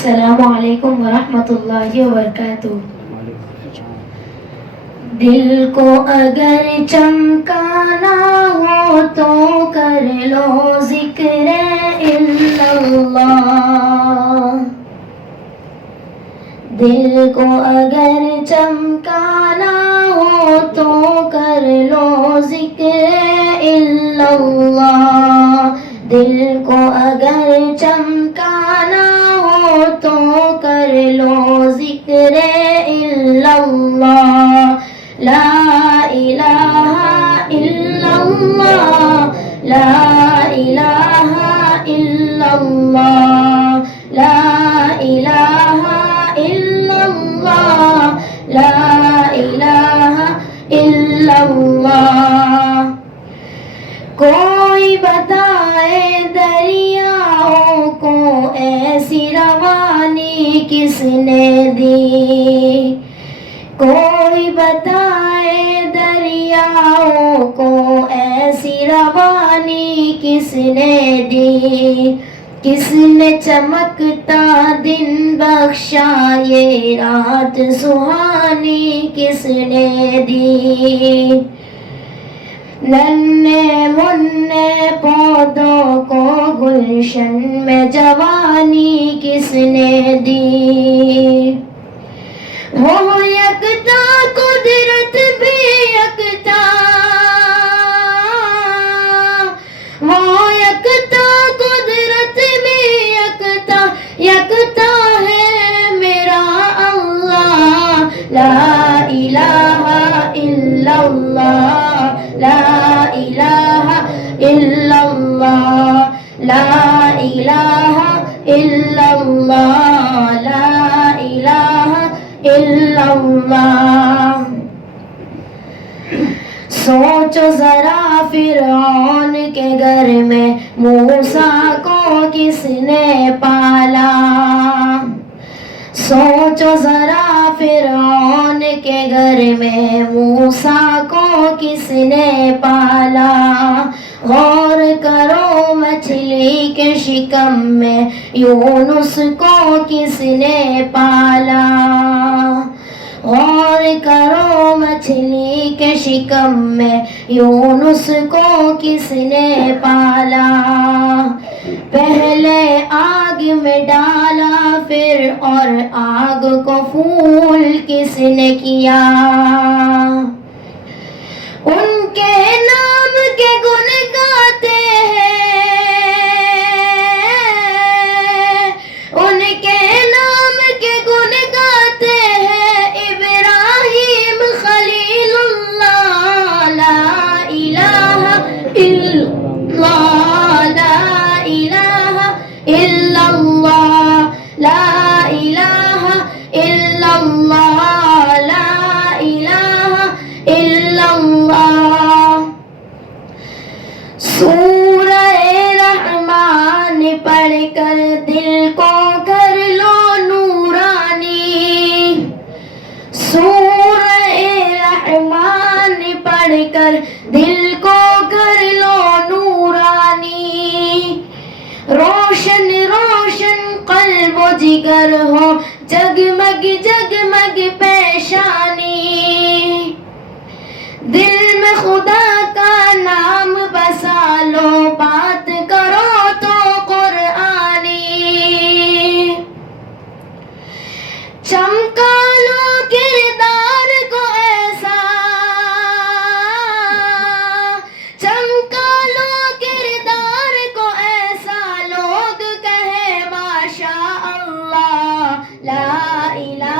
السلام علیکم ورحمۃ اللہ وبرکاتہ۔ دل کو اگر چمکانا ہو تو کر لو ذکر اللہ، دل کو اگر چمکانا ہو تو کر لو ذکر اللہ، دل کو اگر چمکانا ہو تو کر لو ذکر اللہ، لا الہ الا اللہ، لا الہ الا اللہ، لا الہ الا اللہ، لا الہ الا اللہ۔ کوئی بتائے دریاؤں کو ایسی روانی کس نے دی، کوئی بتائے دریاؤں کو ایسی روانی کس نے دی، کس نے چمکتا دن بخشا یہ رات سہانی کس نے دی، ننھے منھے پودوں کو گلشن میں جوانی کس نے دی، وہ یکتا قدرت بھی یکتا، وہ یکتا قدرت بھی یکتا، یکتا ہے میرا اللہ، لا الہ الا اللہ، لا الہ الا اللہ، لا الہ الا اللہ، لا الہ الا اللہ۔ سوچو ذرا فرعون کے گھر میں موسیٰ کو کس نے پالا، سوچو ذرا فرعون کے گھر میں موسیٰ کو کس نے پالا، غور کرو مچھلی کے شکم میں یونس کو کس نے پالا، غور کرو مچھلی کے شکم میں یونس کو کس نے پالا، پہلے آگ میں ڈالا پھر اور آگ کو پھول کس نے کیا، ان کے نام کے گن گاتے ہیں، ان کے نام کے گن گاتے ہیں ابراہیم خلیل اللہ، لا الہ الا اللہ، لا الہ الا اللہ، لا الہ الا اللہ، لا الہ الا اللہ۔ سورہ رحمان پڑھ کر دل کو کر لو نورانی، سورہ رحمان پڑھ کر دل کو کر لو نورانی، روشن روشن قلب و جگر ہو جگمگ جگمگ پیشانی، دل میں خدا کا نام بسا لو بات کرو تو قرآنی، چمکا لو کردار کو ایسا، چمکا لو کردار کو ایسا لوگ کہے ماشاء اللہ، لا الہ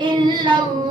الا اللہ۔